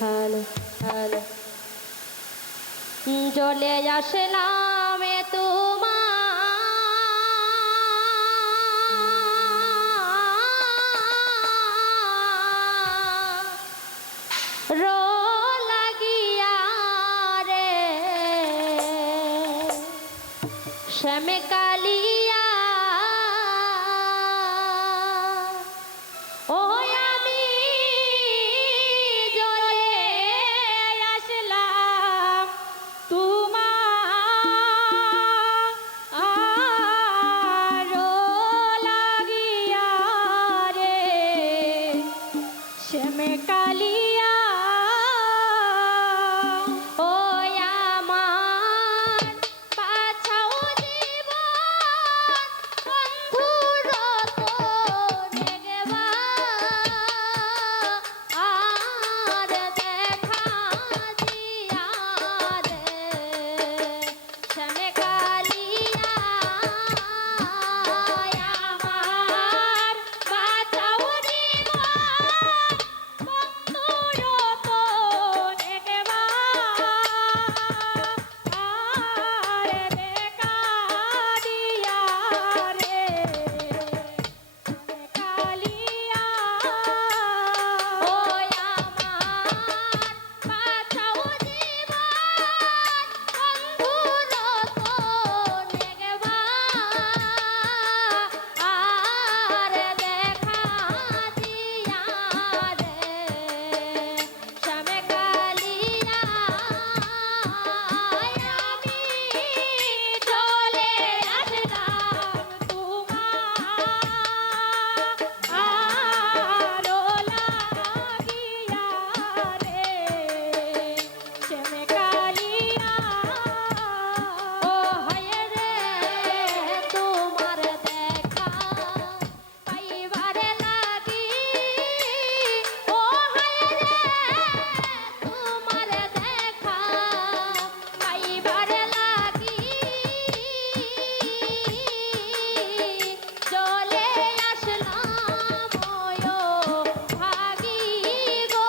hello hello চলে আসলাম তোমার লাগিয়া রে শ্যামে কালিয়া ও আমি জ্বলে আসলাম তোমার লাগিয়া রে শ্যামে কালিয়া ও আমার বাঁচাও জীবন বন্ধুর দেখবা আর দেখা দিয়া রে শ্যামে কালিয়া আমার বাঁচাও জীবন বন্ধুর দেখবা আর দেখা দিয়া রে কালিয়া ও আমার বাঁচাও জীবন বন্ধুর দেখবা আর দেখা দিয়া রে শ্যামে কালিয়া আমি চলে আসলাম তোমার লাগিয়া রে শ্যামে কালিয়া ও হায় রে তোমার দেখা পাইবার লাগি ও হায় রে তোমার দেখা পাইবার লাগি চলে আসলাম ভাগি গো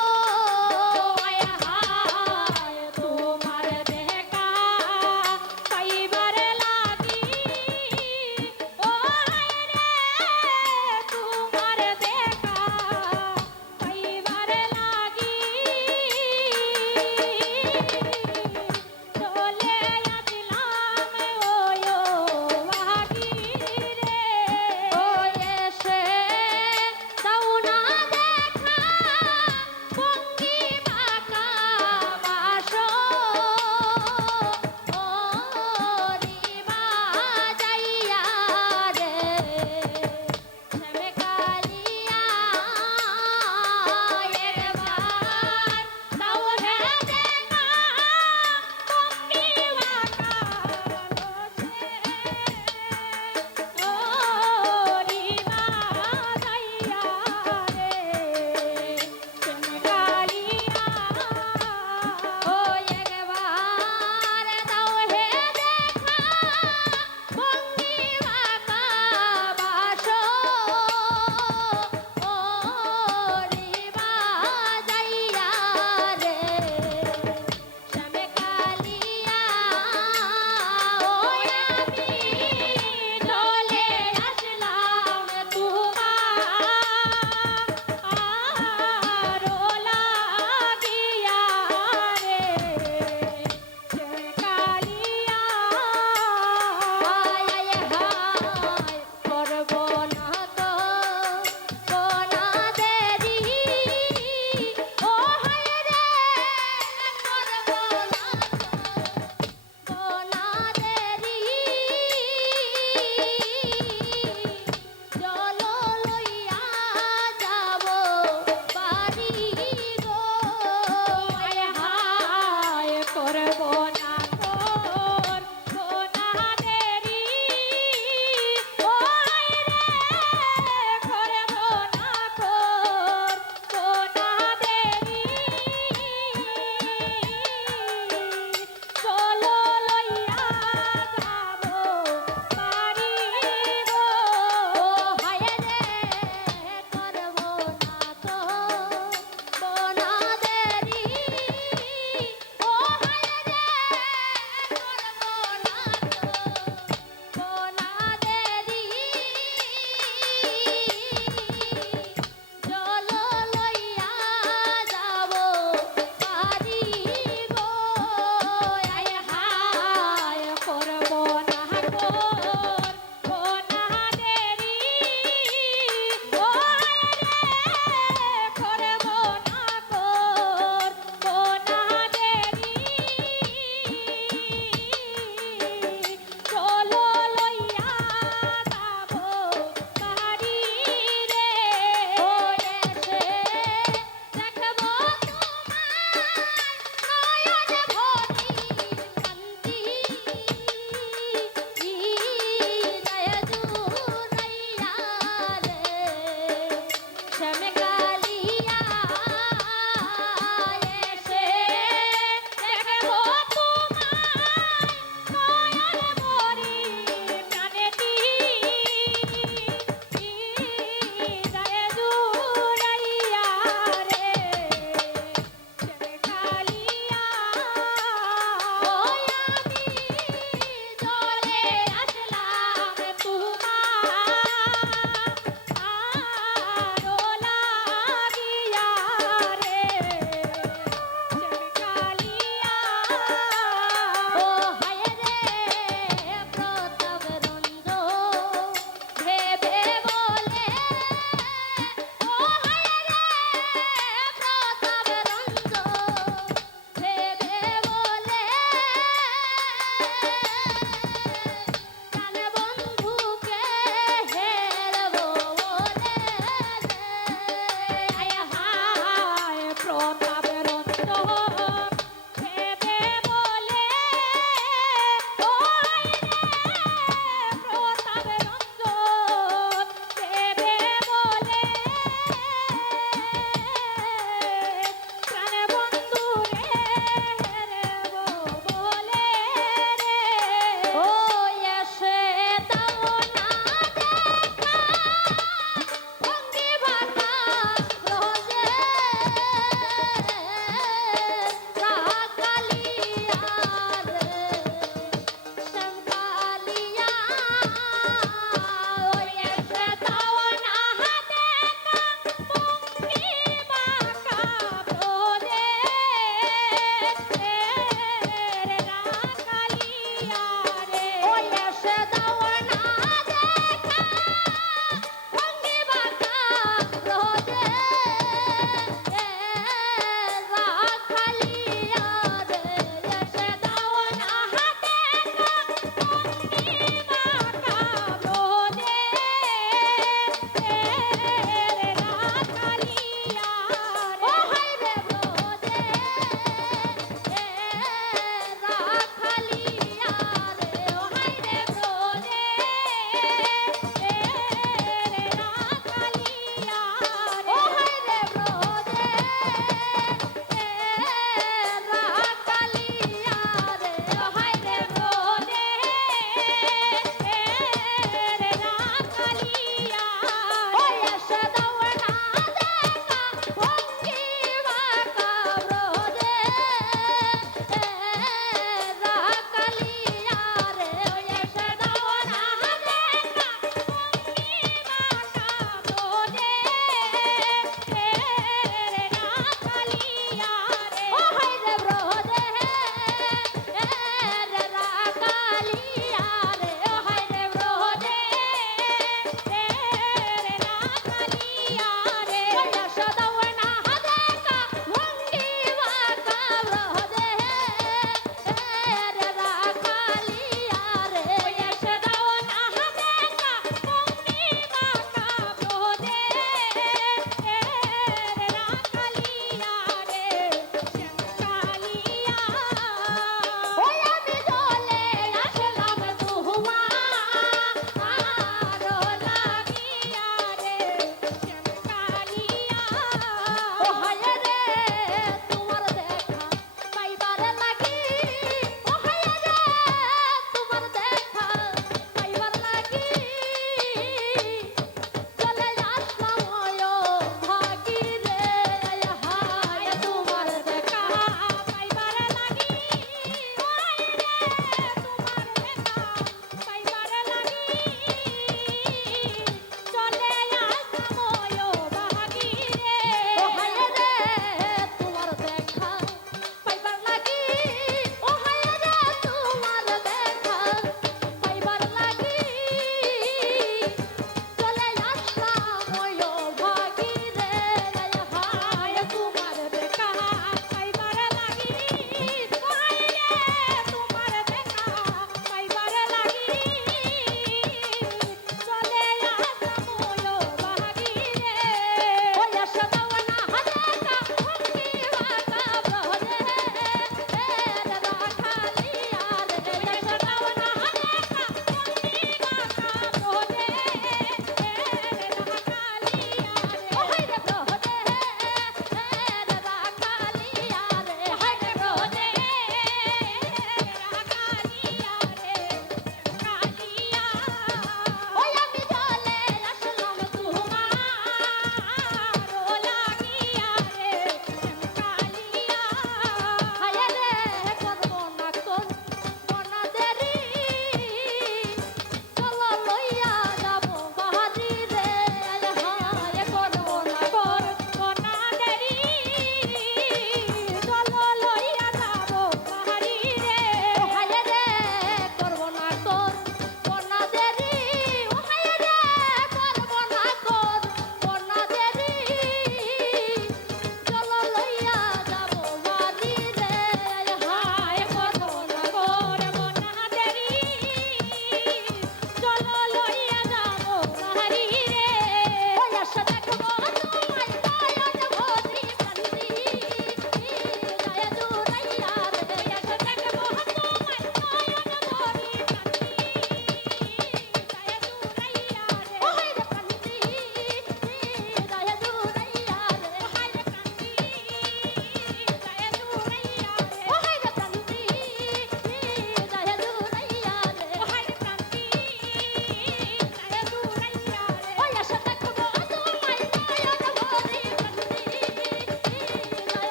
হায় হায় তোমার দেখা পাইবার লাগি ও হায় রে তোমার দেখা পাইবার লাগি চলে আসলাম ভাগি রে ও এসে দাও না দেখা ভঙ্গি বাঁকা বাসো ও রিবা যাইয়া রে শ্যামে কালিয়া একবার দাও হে দেখা ভঙ্গি বাঁকা ও রিবা যাইয়া রে শ্যামে কালিয়া ও একবার দাও হে দেখা ভঙ্গি বাঁকা বাসো ও রিবা যাইয়া রে শ্যামে কালিয়া ও আমি চলে আসলাম তোমার লাগিয়া রে শ্যামে কালিয়া হায় হায় করব না তো কোনা দেরি ও হায় রে করব না তো কোনা দেরি চলো লইয়া যাব বাড়ি গো হায় হায় করব না তোর কোনা দেরি ও হায় রে করব না তোর কোনা দেরি চলো লইয়া যাব বাড়ি গো হায় রে করব না তো কোনা দেরি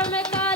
চমকা